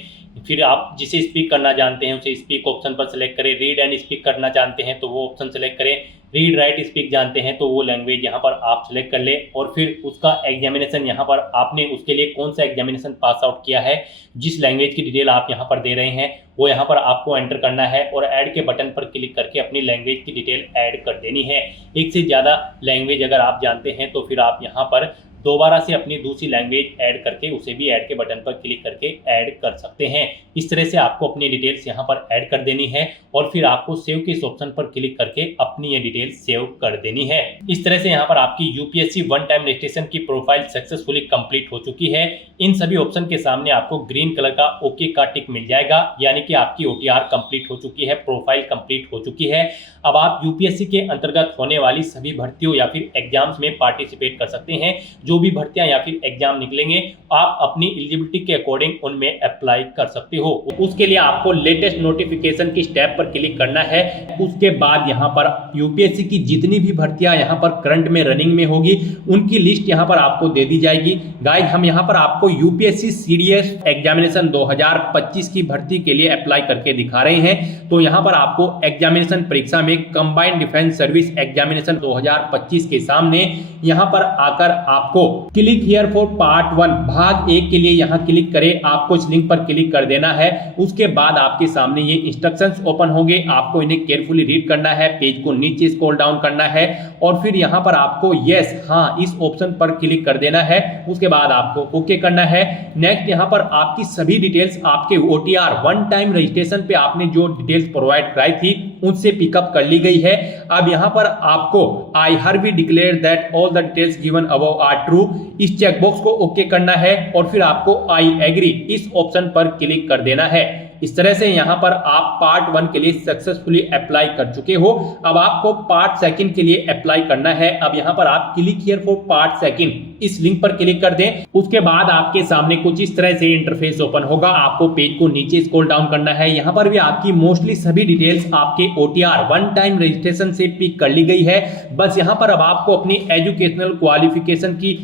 फिर आप जिसे स्पीक करना जानते हैं उसे स्पीक ऑप्शन पर सेलेक्ट करें। रीड एंड स्पीक करना जानते हैं तो वो ऑप्शन सेलेक्ट करें। रीड राइट स्पीक जानते हैं तो वो लैंग्वेज यहाँ पर आप सेलेक्ट कर लें। और फिर उसका एग्जामिनेशन यहाँ पर आपने उसके लिए कौन सा एग्जामिनेशन पास आउट किया है, जिस लैंग्वेज की डिटेल आप यहाँ पर दे रहे हैं वो यहाँ पर आपको एंटर करना है। और ऐड के बटन पर क्लिक करके अपनी लैंग्वेज की डिटेल ऐड कर देनी है। एक से ज़्यादा लैंग्वेज अगर आप जानते हैं तो फिर आप यहाँ पर दोबारा से अपनी दूसरी लैंग्वेज ऐड करके उसे भी ऐड के बटन पर क्लिक करके ऐड कर सकते हैं। इस तरह से आपको अपनी डिटेल्स यहाँ पर ऐड कर देनी है और फिर आपको सेव के इस ऑप्शन पर क्लिक करके अपनी ये डिटेल सेव कर देनी है। इस तरह से यहाँ पर आपकी यूपीएससी वन टाइम रजिस्ट्रेशन की प्रोफाइल सक्सेसफुली कंप्लीट हो चुकी है। इन सभी ऑप्शन के सामने आपको ग्रीन कलर का ओके का टिक मिल जाएगा, यानी कि आपकी ओटीआर कंप्लीट हो चुकी है, प्रोफाइल कंप्लीट हो चुकी है। अब आप यूपीएससी के अंतर्गत होने वाली सभी भर्तियों या फिर एग्जाम्स में पार्टिसिपेट कर सकते हैं। जो भी भर्तियां या फिर एग्जाम निकलेंगे आप अपनी एलिजिबिलिटी के अकॉर्डिंग उनमें अप्लाई कर सकते हो। उसके लिए आपको लेटेस्ट नोटिफिकेशन की स्टेप पर क्लिक करना है। उसके बाद यहाँ पर यूपीएससी की जितनी भी भर्तियां यहाँ पर करंट में रनिंग में होगी उनकी लिस्ट यहाँ पर आपको दे दी जाएगी। गाइस हम यहाँ पर आपको यूपीएससी सीडीएस एग्जामिनेशन 2025 की भर्ती के लिए अप्लाई करके दिखा रहे हैं। तो यहाँ पर आपको एग्जामिनेशन परीक्षा में कंबाइंड डिफेंस सर्विस एग्जामिनेशन 2025 के सामने यहाँ पर आकर आपको क्लिक हियर फॉर पार्ट 1 भाग 1 के लिए यहाँ क्लिक करें। आपको इस लिंक पर क्लिक कर देना है। उसके बाद आपके सामने ये इंस्ट्रक्शंस ओपन होंगे। आपको इन्हें केयरफुली रीड करना है, पेज को नीचे स्क्रॉल डाउन करना है और फिर यहाँ पर आपको यस हाँ इस ऑप्शन पर क्लिक कर देना है। उसके बाद आपको ओके करना है। नेक्स्ट यहाँ पर आपकी सभी डिटेल्स आपके ओटीआर वन टाइम रजिस्ट्रेशन पे आपने जो डिटेल्स प्रोवाइड कराई थी उनसे पिकअप कर ली गई है। अब यहाँ पर आपको आई hereby declare that all the details given above are true इस चेकबॉक्स को ओके करना है और फिर आपको आई एग्री इस ऑप्शन पर क्लिक कर देना है। इस तरह से यहां पर आप पार्ट 1 के लिए सक्सेसफुली अप्लाई कर चुके हो। अब आपको पार्ट 2 के लिए अप्लाई करना है। अब यहां पर आप क्लिक हियर फॉर पार्ट 2 इस लिंक पर क्लिक कर दें। उसके बाद आपके सामने कुछ इस तरह से इंटरफेस ओपन होगा। आपको पेज को नीचे स्क्रॉल डाउन करना है। यहां पर भी आपकी मोस्टली सभी डिटेल्स आपके OTR वन टाइम रजिस्ट्रेशन से पिक कर ली गई है। बस यहां पर अब आपको अपनी एजुकेशनल क्वालिफिकेशन की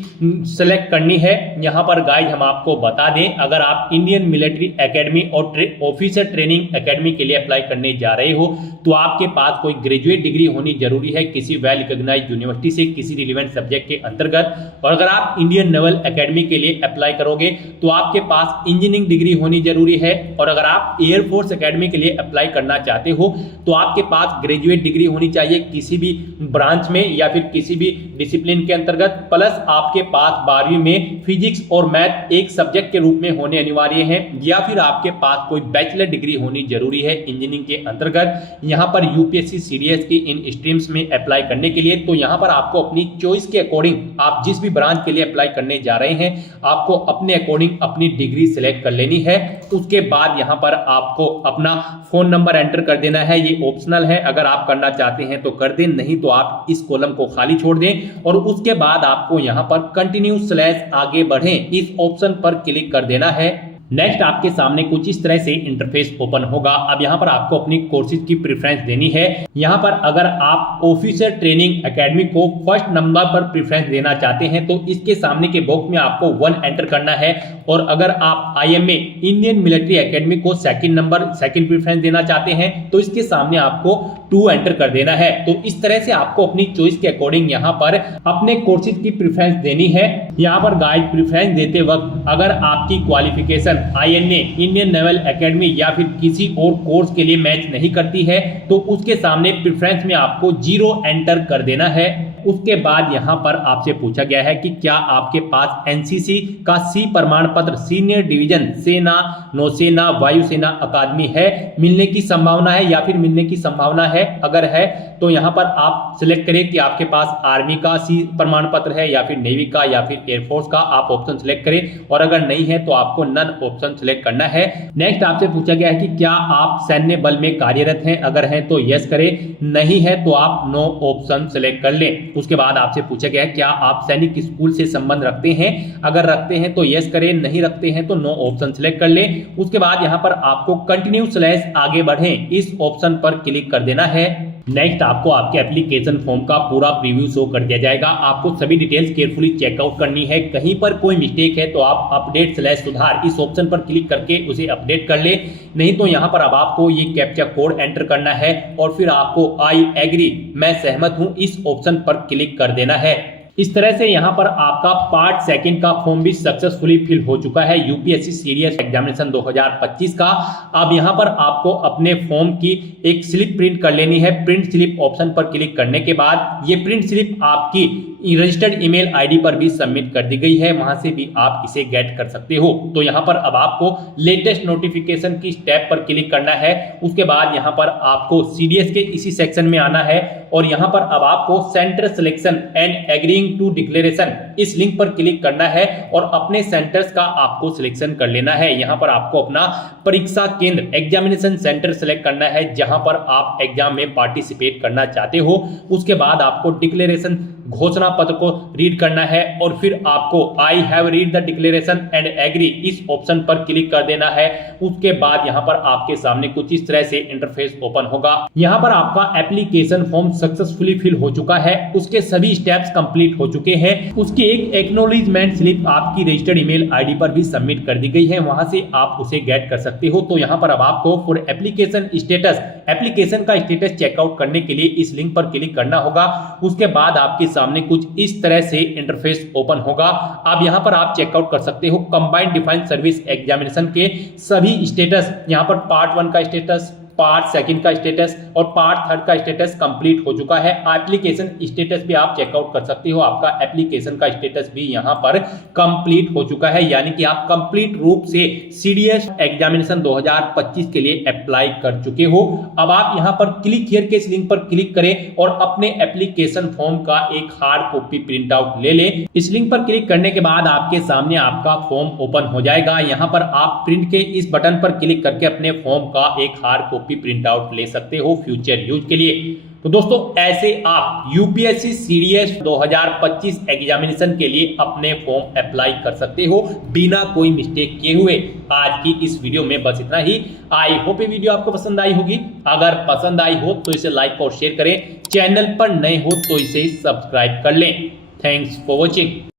सेलेक्ट करनी है। यहां पर गाइड हम आपको बता दें, अगर आप इंडियन मिलिट्री एकेडमी और ऑफिसर ट्रेनिंग एकेडमी के लिए अप्लाई करने जा रहे हो तो आपके पास कोई ग्रेजुएट डिग्री होनी जरूरी है किसी वेल रिकॉग्नाइज्ड यूनिवर्सिटी से किसी रिलेवेंट सब्जेक्ट के अंतर्गत। और अगर आप इंडियन नेवल एकेडमी के लिए अप्लाई करोगे तो आपके पास इंजीनियरिंग डिग्री होनी जरूरी है। और अगर आप एयरफोर्स एकेडमी के लिए अप्लाई करना चाहते हो तो आपके पास ग्रेजुएट डिग्री होनी चाहिए किसी भी ब्रांच में या फिर किसी भी डिसिप्लिन के अंतर्गत, प्लस आपके पास 12वीं में फिजिक्स और मैथ एक सब्जेक्ट के रूप में होने अनिवार्य है, या फिर आपके पास कोई बैचलर डिग्री होनी जरूरी है इंजीनियरिंग के अंतर्गत। यहां पर यूपीएससी सीडीएस की इन स्ट्रीम्स में अप्लाई करने के लिए तो यहां पर आपको अपनी चॉइस के अकॉर्डिंग आप जिस भी ब्रांच के लिए अप्लाई करने जा रहे हैं आपको अपने अकॉर्डिंग अपनी डिग्री सिलेक्ट कर लेनी है। उसके बाद यहां पर आपको अपना फोन नंबर एंटर कर देना है। ये ऑप्शनल है, अगर आप करना चाहते हैं तो कर दें, नहीं तो आप इस कॉलम को खाली छोड़ दें। और उसके बाद आपको यहां पर कंटिन्यू / आगे बढ़ें इस ऑप्शन पर क्लिक कर देना है। नेक्स्ट आपके सामने कुछ इस तरह से इंटरफेस ओपन होगा। अब यहाँ पर आपको अपनी कोर्सेज की प्रेफरेंस देनी है। यहाँ पर अगर आप ऑफिसर ट्रेनिंग एकेडमी को फर्स्ट नंबर पर प्रेफरेंस देना चाहते हैं तो इसके सामने के बॉक्स में आपको 1 एंटर करना है। और अगर आप IMA इंडियन मिलिट्री एकेडमी को सेकंड प्रेफरेंस देना चाहते हैं तो इसके सामने आपको 2 एंटर कर देना है। तो इस तरह से आपको अपनी चॉइस के अकॉर्डिंग यहाँ पर अपने कोर्सेज की प्रेफरेंस देनी है। यहाँ पर गाइड प्रेफरेंस देते वक्त अगर आपकी qualification INA Indian naval academy या फिर किसी और कोर्स के लिए मैच नहीं करती है तो उसके सामने प्रेफरेंस में आपको 0 एंटर कर देना है। उसके बाद यहाँ पर आपसे पूछा गया है कि क्या आपके पास NCC का C प्रमाण पत्र सीनियर डिवीजन सेना, नौसेना, वायुसेना अकादमी है, मिलने की संभावना है या फिर मिलने की संभावना है। अगर है तो यहाँ पर आप सिलेक्ट करें कि आपके पास आर्मी का C प्रमाण पत्र है या फिर नेवी का या फिर एयरफोर्स का, आप ऑप्शन सिलेक्ट करें। और अगर नहीं है तो आपको नन ऑप्शन सिलेक्ट करना है। नेक्स्ट आपसे पूछा गया है कि क्या आप सैन्य बल में कार्यरत हैं, अगर हैं तो यस करें, नहीं है तो आप नो ऑप्शन सिलेक्ट कर लें। उसके बाद आपसे पूछा गया है क्या आप सैनिक स्कूल से संबंध रखते हैं, अगर रखते हैं तो यस करें, नहीं रखते हैं तो नो ऑप्शन सिलेक्ट कर लें। उसके बाद यहाँ पर आपको कंटिन्यू / आगे बढ़ें इस ऑप्शन पर क्लिक कर देना है। नेक्स्ट आपको आपके एप्लीकेशन फॉर्म का पूरा प्रीव्यू शो कर दिया जाएगा। आपको सभी डिटेल्स केयरफुली चेकआउट करनी है। कहीं पर कोई मिस्टेक है तो आप अपडेट / सुधार इस ऑप्शन पर क्लिक करके उसे अपडेट कर ले, नहीं तो यहाँ पर अब आपको ये कैप्चा कोड एंटर करना है और फिर आपको आई एग्री मैं सहमत हूं इस ऑप्शन पर क्लिक कर देना है। इस तरह से यहाँ पर आपका पार्ट 2 का फॉर्म भी सक्सेसफुली फिल हो चुका है यूपीएससी सीडीएस एग्जामिनेशन 2025 का। अब यहाँ पर आपको अपने फॉर्म की एक स्लिप प्रिंट कर लेनी है। प्रिंट स्लिप ऑप्शन पर क्लिक करने के बाद ये प्रिंट स्लिप आपकी रजिस्टर्ड ईमेल आईडी पर भी सबमिट कर दी गई है, वहां से भी आप इसे गेट कर सकते हो। तो यहाँ पर अब आपको लेटेस्ट नोटिफिकेशन की टैब पर क्लिक करना है। उसके बाद यहाँ पर आपको सीडीएस के इसी सेक्शन में आना है और यहाँ पर अब आपको centre selection and agreeing to declaration इस लिंक पर क्लिक करना है और अपने सेंटर्स का आपको सिलेक्शन कर लेना है। यहाँ पर आपको अपना परीक्षा केंद्र एग्जामिनेशन सेंटर सिलेक्ट करना है जहां पर आप एग्जाम में पार्टिसिपेट करना चाहते हो। उसके बाद आपको डिक्लेरेशन घोषणा पत्र को रीड करना है और फिर आपको I have read the declaration and agree इस ऑप्शन पर क्लिक कर देना है। उसके बाद यहाँ पर आपके सामने कुछ इस तरह से इंटरफेस ओपन होगा। यहाँ पर आपका एप्लीकेशन फॉर्म सक्सेसफुली फिल हो चुका है, उसके सभी स्टेप्स कंप्लीट हो चुके हैं। उसकी एक एक्नॉलेजमेंट स्लिप आपकी रजिस्टर्ड ईमेल आईडी पर भी सबमिट कर दी गई है, वहां से आप उसे गेट कर सकते हो। तो यहाँ पर अब आपको फॉर एप्लीकेशन स्टेटस एप्लीकेशन का स्टेटस चेकआउट करने के लिए इस लिंक पर क्लिक करना होगा। उसके बाद आपके सामने कुछ इस तरह से इंटरफेस ओपन होगा। अब यहां पर आप चेकआउट कर सकते हो कंबाइंड डिफेंस सर्विस एग्जामिनेशन के सभी स्टेटस। यहां पर पार्ट 1 का स्टेटस, पार्ट सेकंड का स्टेटस और पार्ट थर्ड का स्टेटस कंप्लीट हो चुका है। एप्लीकेशन स्टेटस भी आप चेकआउट कर सकते हो, आपका एप्लीकेशन का स्टेटस भी यहां पर कंप्लीट हो चुका है, यानी कि आप कंप्लीट रूप से सीडीएस एग्जामिनेशन 2025 के लिए अप्लाई कर चुके हो। अब आप यहां पर क्लिक हियर के इस लिंक पर क्लिक करें और अपने एप्लीकेशन फॉर्म का एक हार्ड कॉपी प्रिंट आउट ले लें। इस लिंक पर क्लिक करने के बाद आपके सामने आपका फॉर्म ओपन हो जाएगा। यहां पर आप प्रिंट के इस बटन पर क्लिक करके अपने फॉर्म का एक हार्ड कॉपी प्रिंट आउट ले सकते हो फ्यूचर यूज के लिए। तो दोस्तों ऐसे आप यूपीएससी सीडीएस 2025 एग्जामिनेशन के लिए अपने फॉर्म अप्लाई कर सकते हो बिना कोई मिस्टेक किए हुए। आज की इस वीडियो में बस इतना ही। आई होप ये वीडियो आपको पसंद आई होगी। अगर पसंद आई हो तो इसे लाइक और शेयर करें, चैनल पर नए हो तो इसे सब्सक्राइब कर लें। Thanks for watching.